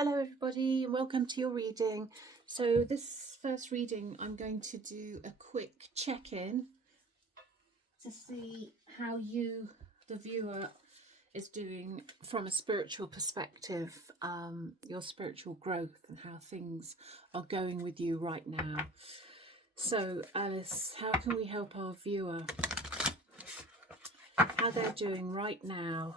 Hello everybody and welcome to your reading. So this first reading I'm going to do a quick check-in to see how you, the viewer, is doing from a spiritual perspective, your spiritual growth and how things are going with you right now. So Alice, how can we help our viewer? How they're doing right now?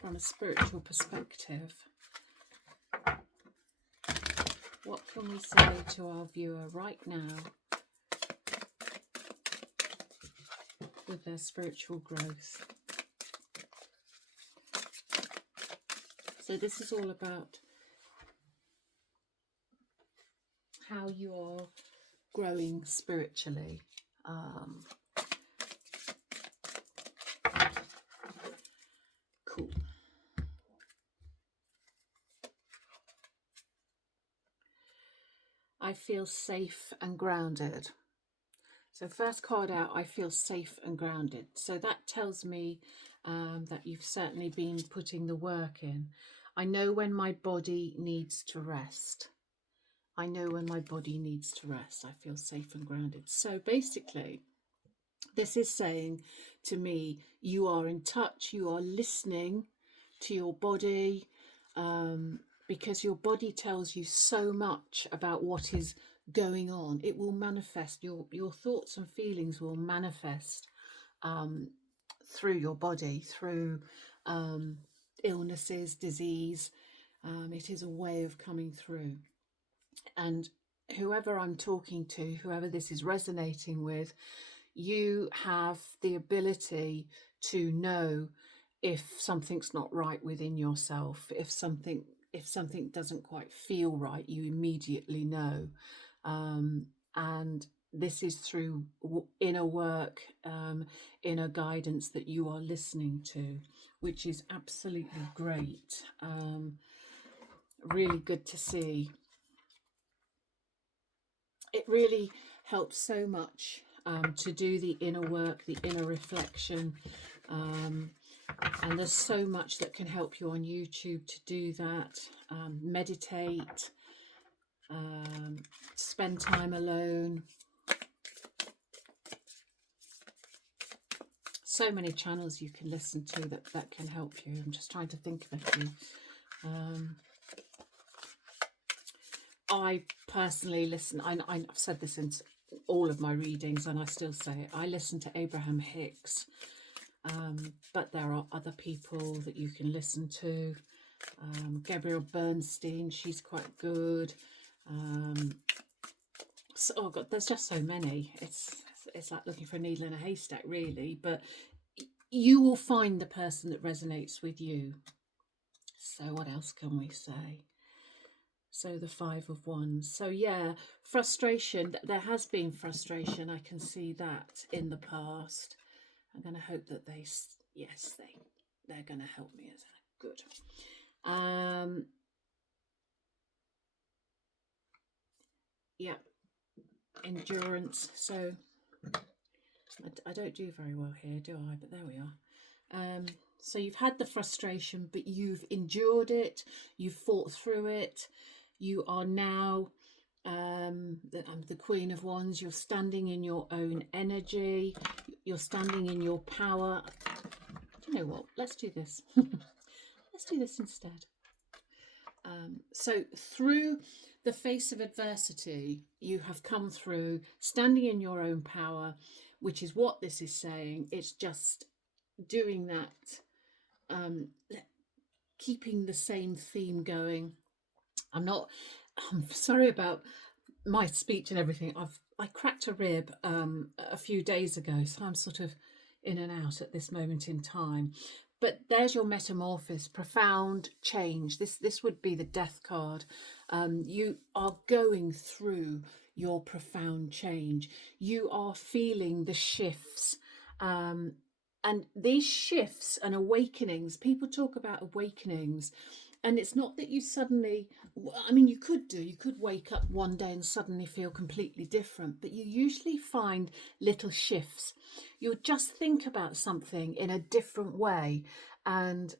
From a spiritual perspective, what can we say to our viewer right now with their spiritual growth? So this is all about how you're growing spiritually. Cool. I feel safe and grounded. So first card out, I feel safe and grounded. So that tells me that you've certainly been putting the work in. I know when my body needs to rest. I know when my body needs to rest. I feel safe and grounded. So basically, this is saying to me, you are in touch, you are listening to your body, because your body tells you so much about what is going on. It will manifest, your thoughts and feelings will manifest through your body, through illnesses, disease. It is a way of coming through. And whoever I'm talking to, whoever this is resonating with, you have the ability to know if something's not right within yourself, if something doesn't quite feel right, you immediately know. And this is through inner work, inner guidance that you are listening to, which is absolutely great. Really good to see. It really helps so much to do the inner work, the inner reflection. And there's so much that can help you on YouTube to do that. Meditate, spend time alone. So many channels you can listen to that can help you. I'm just trying to think of a few. I personally listen, I've said this in all of my readings and I still say it, I listen to Abraham Hicks, but there are other people that you can listen to. Gabrielle Bernstein, she's quite good. So, oh God, there's just so many. It's like looking for a needle in a haystack, really, but you will find the person that resonates with you. So what else can we say? So the Five of Wands. So yeah, frustration. There has been frustration. I can see that in the past. I'm going to hope that they're going to help me. Is that good? Yeah, endurance. So I don't do very well here, do I? But there we are. So you've had the frustration, but you've endured it. You've fought through it. You are now the Queen of Wands. You're standing in your own energy. You're standing in your power. Do you know what? Let's do this. Let's do this instead. So through the face of adversity, you have come through standing in your own power, which is what this is saying. It's just doing that, keeping the same theme going. I'm sorry about my speech and everything. I cracked a rib a few days ago, so I'm sort of in and out at this moment in time. But there's your metamorphosis, profound change. This would be the Death card. You are going through your profound change. You are feeling the shifts. And these shifts and awakenings, people talk about awakenings. And it's not that you suddenly, I mean, you could wake up one day and suddenly feel completely different, but you usually find little shifts. You'll just think about something in a different way, and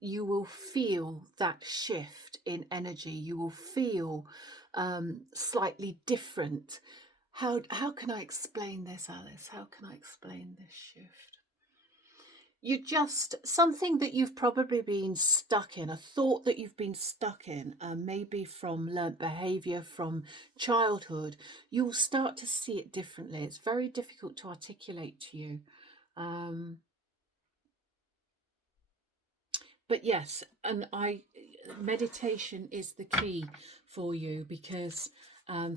you will feel that shift in energy. You will feel slightly different. How can I explain this, Alice? How can I explain this shift? You just, something that you've probably been stuck in, a thought that you've been stuck in, maybe from learnt behavior from childhood, you'll start to see it differently. It's very difficult to articulate to you. But yes, and meditation is the key for you, because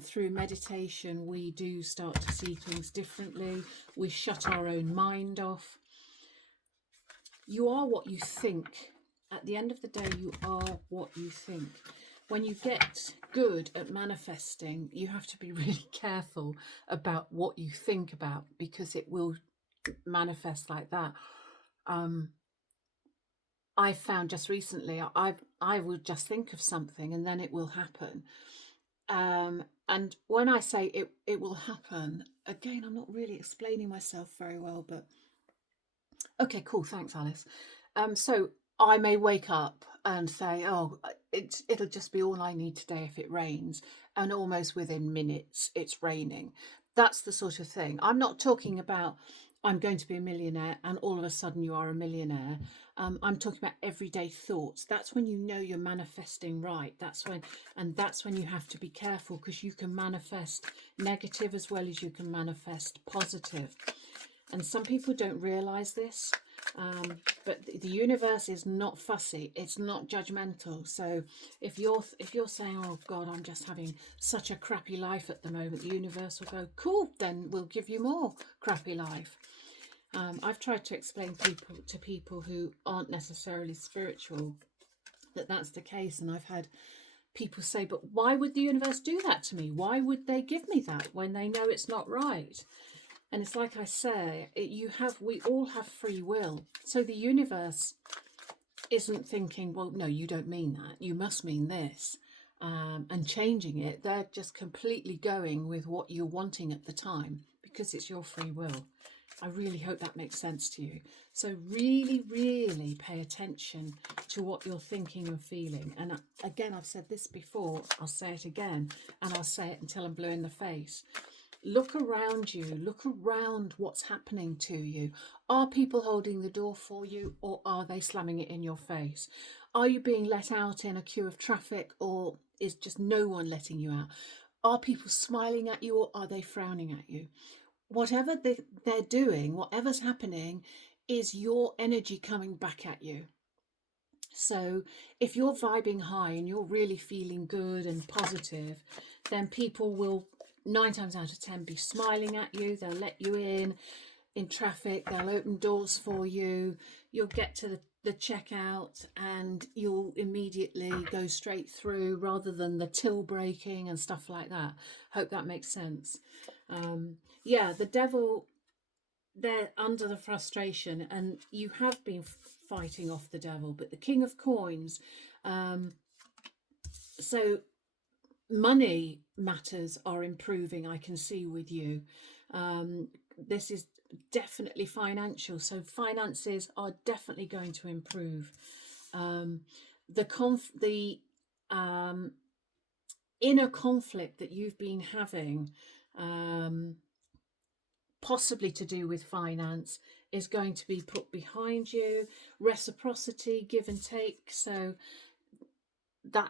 through meditation we do start to see things differently. We shut our own mind off. You are what you think. At the end of the day, you are what you think. When you get good at manifesting, you have to be really careful about what you think about, because it will manifest like that. I found just recently, I will just think of something and then it will happen. And when I say it will happen, again, I'm not really explaining myself very well, but okay, cool. Thanks, Alice. So I may wake up and say, oh, it'll just be all I need today if it rains. And almost within minutes, it's raining. That's the sort of thing. I'm not talking about I'm going to be a millionaire and all of a sudden you are a millionaire. I'm talking about everyday thoughts. That's when you know you're manifesting right. That's when you have to be careful, because you can manifest negative as well as you can manifest positive. And some people don't realize this, but the universe is not fussy. It's not judgmental. So if you're saying, oh God, I'm just having such a crappy life at the moment, the universe will go, cool, then we'll give you more crappy life. I've tried to explain to people who aren't necessarily spiritual that that's the case, and I've had people say, but why would the universe do that to me? Why would they give me that when they know it's not right? And it's like I say, we all have free will. So the universe isn't thinking, well, no, you don't mean that. You must mean this. And changing it. They're just completely going with what you're wanting at the time, because it's your free will. I really hope that makes sense to you. So really, really pay attention to what you're thinking and feeling. And again, I've said this before, I'll say it again, and I'll say it until I'm blue in the face. Look around you, look around what's happening to you. Are people holding the door for you, or are they slamming it in your face? Are you being let out in a queue of traffic, or is just no one letting you out? Are people smiling at you, or are they frowning at you? Whatever they're doing, whatever's happening, is your energy coming back at you. So if you're vibing high and you're really feeling good and positive, then people will 9 times out of 10 be smiling at you. They'll let you in traffic. They'll open doors for you. You'll get to the checkout and you'll immediately go straight through, rather than the till breaking and stuff like that. Hope that makes sense. Yeah, the devil, they're under the frustration, and you have been fighting off the devil. But the King of Coins, so money matters are improving, I can see with you. This is definitely financial, so finances are definitely going to improve. The inner conflict that you've been having, possibly to do with finance, is going to be put behind you. Reciprocity, give and take, so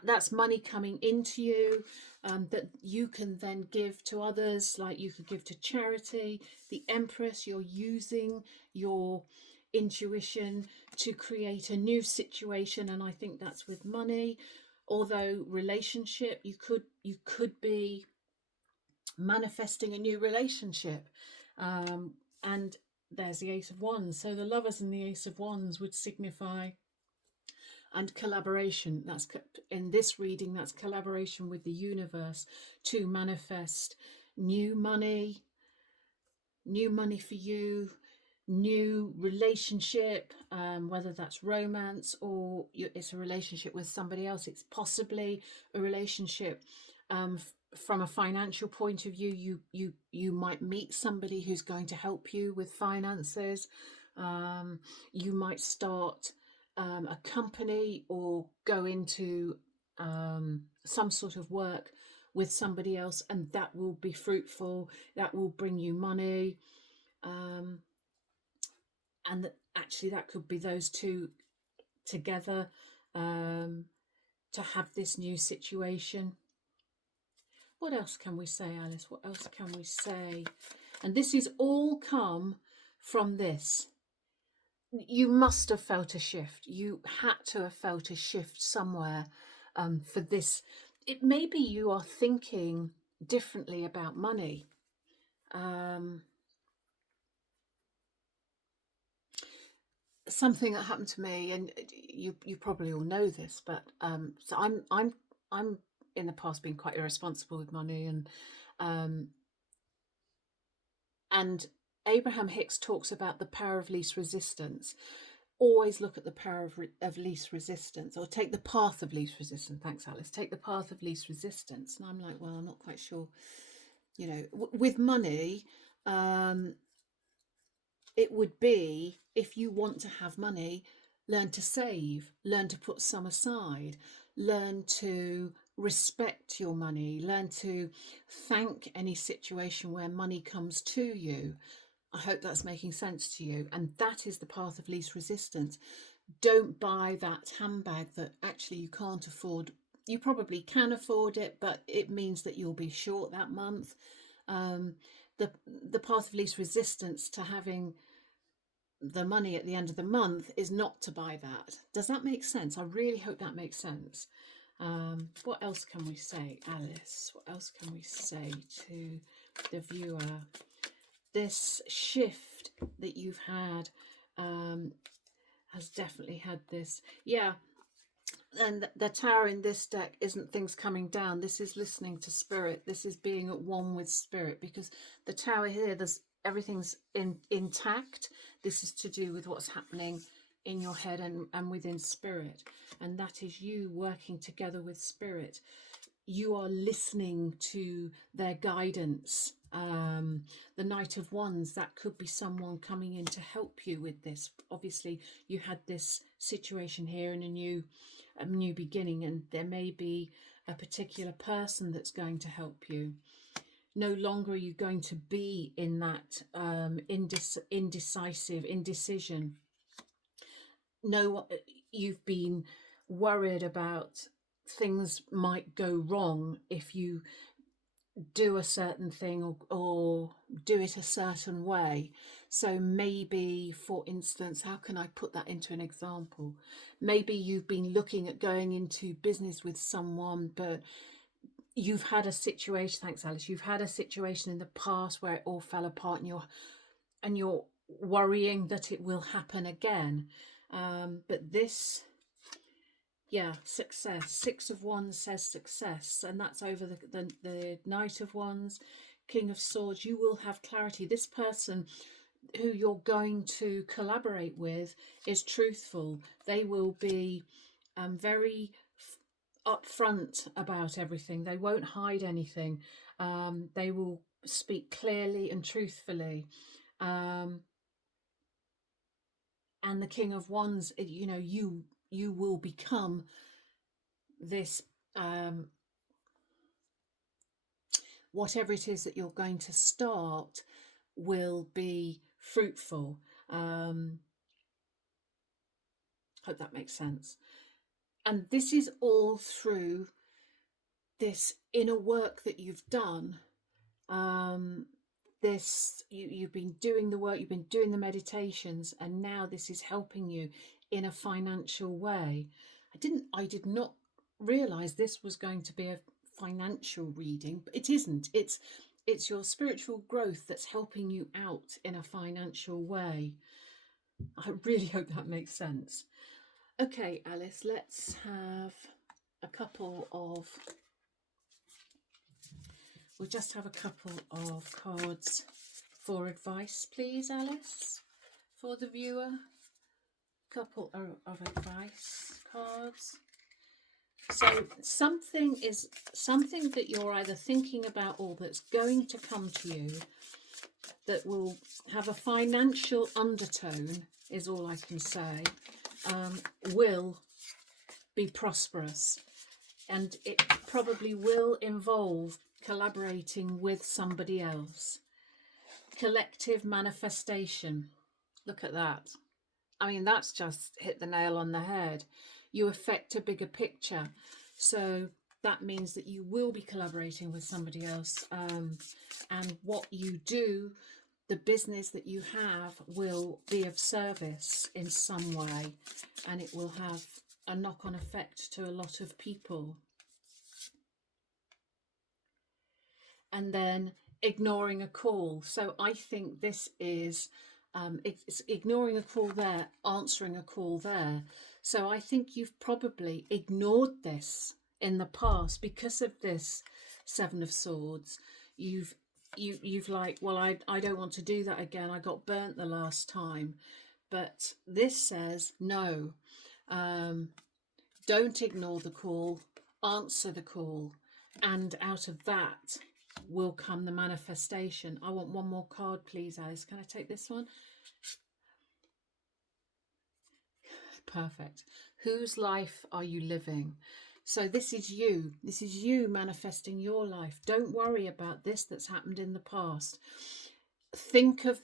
that's money coming into you, that you can then give to others, like you could give to charity. The Empress, you're using your intuition to create a new situation, and I think that's with money. Although relationship, you could be manifesting a new relationship, and there's the Ace of Wands, so the Lovers and the Ace of Wands would signify, and collaboration. That's in this reading, that's collaboration with the universe to manifest new money for you, new relationship, whether that's romance or it's a relationship with somebody else. It's possibly a relationship from a financial point of view. You might meet somebody who's going to help you with finances. You might start a company or go into some sort of work with somebody else, and that will be fruitful. That will bring you money. Um, and actually that could be those two together, to have this new situation. What else can we say, Alice? What else can we say? And this is all come from this. You must have felt a shift. You had to have felt a shift somewhere, for this. It maybe you are thinking differently about money. Something that happened to me, and you probably all know this, but so I'm in the past been quite irresponsible with money, and Abraham Hicks talks about the power of least resistance. Always look at the power of least resistance, or take the path of least resistance. Thanks, Alice. Take the path of least resistance. And I'm like, well, I'm not quite sure. You know, with money, it would be, if you want to have money, learn to save, learn to put some aside, learn to respect your money, learn to thank any situation where money comes to you. I hope that's making sense to you. And that is the path of least resistance. Don't buy that handbag that actually you can't afford. You probably can afford it, but it means that you'll be short that month. The path of least resistance to having the money at the end of the month is not to buy that. Does that make sense? I really hope that makes sense. What else can we say, Alice? What else can we say to the viewer? This shift that you've had has definitely had this. Yeah. And the tower in this deck isn't things coming down. This is listening to spirit. This is being at one with spirit, because the tower here, there's everything's intact. This is to do with what's happening in your head and within spirit. And that is you working together with spirit. You are listening to their guidance. The Knight of Wands, that could be someone coming in to help you with this. Obviously, you had this situation here in a new beginning, and there may be a particular person that's going to help you. No longer are you going to be in that indecision. No, you've been worried about things might go wrong if you do a certain thing or do it a certain way. So maybe, for instance, how can I put that into an example? Maybe you've been looking at going into business with someone, but you've had a situation, thanks Alice, you've had a situation in the past where it all fell apart, and you're worrying that it will happen again. But this, yeah, success. Six of Wands says success, and that's over the Knight of Wands, King of Swords. You will have clarity. This person who you're going to collaborate with is truthful. They will be very upfront about everything. They won't hide anything. They will speak clearly and truthfully. And the King of Wands, you know, you will become this, whatever it is that you're going to start will be fruitful. Hope that makes sense. And this is all through this inner work that you've done. You've been doing the work, you've been doing the meditations, and now this is helping you in a financial way. I did not realize this was going to be a financial reading, but it isn't. It's your spiritual growth that's helping you out in a financial way. I really hope that makes sense. Okay, Alice, let's have a couple of, we'll just have a couple of cards for advice, please, Alice. for the viewer. Couple of advice cards. So something that you're either thinking about or that's going to come to you that will have a financial undertone, is all I can say, will be prosperous. And it probably will involve collaborating with somebody else. Collective manifestation. Look at that. I mean, that's just hit the nail on the head. You affect a bigger picture. So that means that you will be collaborating with somebody else. And what you do, the business that you have, will be of service in some way. And it will have a knock-on effect to a lot of people. And then ignoring a call. So I think this is it's ignoring a call there, answering a call there. So I think you've probably ignored this in the past because of this Seven of Swords. You've like, well, I don't want to do that again. I got burnt the last time. But this says no. Don't ignore the call, answer the call, and out of that will come the manifestation. I want one more card, please, Alice. Can I take this one? Perfect. Whose life are you living? So this is you. This is you manifesting your life. Don't worry about this that's happened in the past. Think of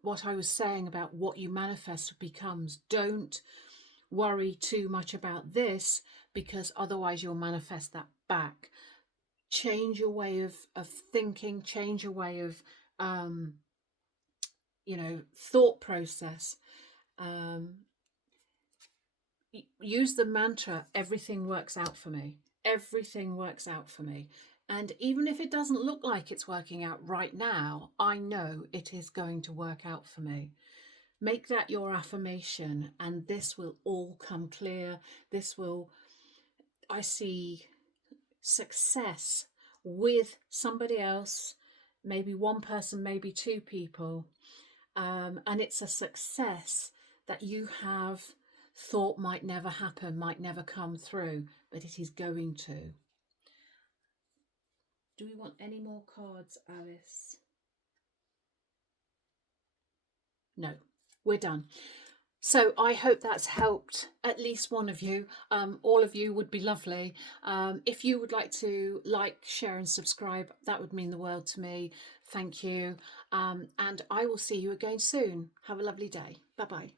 what I was saying about what you manifest becomes. Don't worry too much about this, because otherwise you'll manifest that back. Change your way of thinking, change your way of thought process. Use the mantra, everything works out for me. Everything works out for me. And even if it doesn't look like it's working out right now, I know it is going to work out for me. Make that your affirmation, and this will all come clear. I see success with somebody else, maybe one person, maybe two people. And it's a success that you have thought might never happen, might never come through, but it is going to. Do we want any more cards, Alice? No, we're done. So I hope that's helped at least one of you. All of you would be lovely. If you would like to like, share and subscribe, that would mean the world to me. Thank you. And I will see you again soon. Have a lovely day. Bye-bye.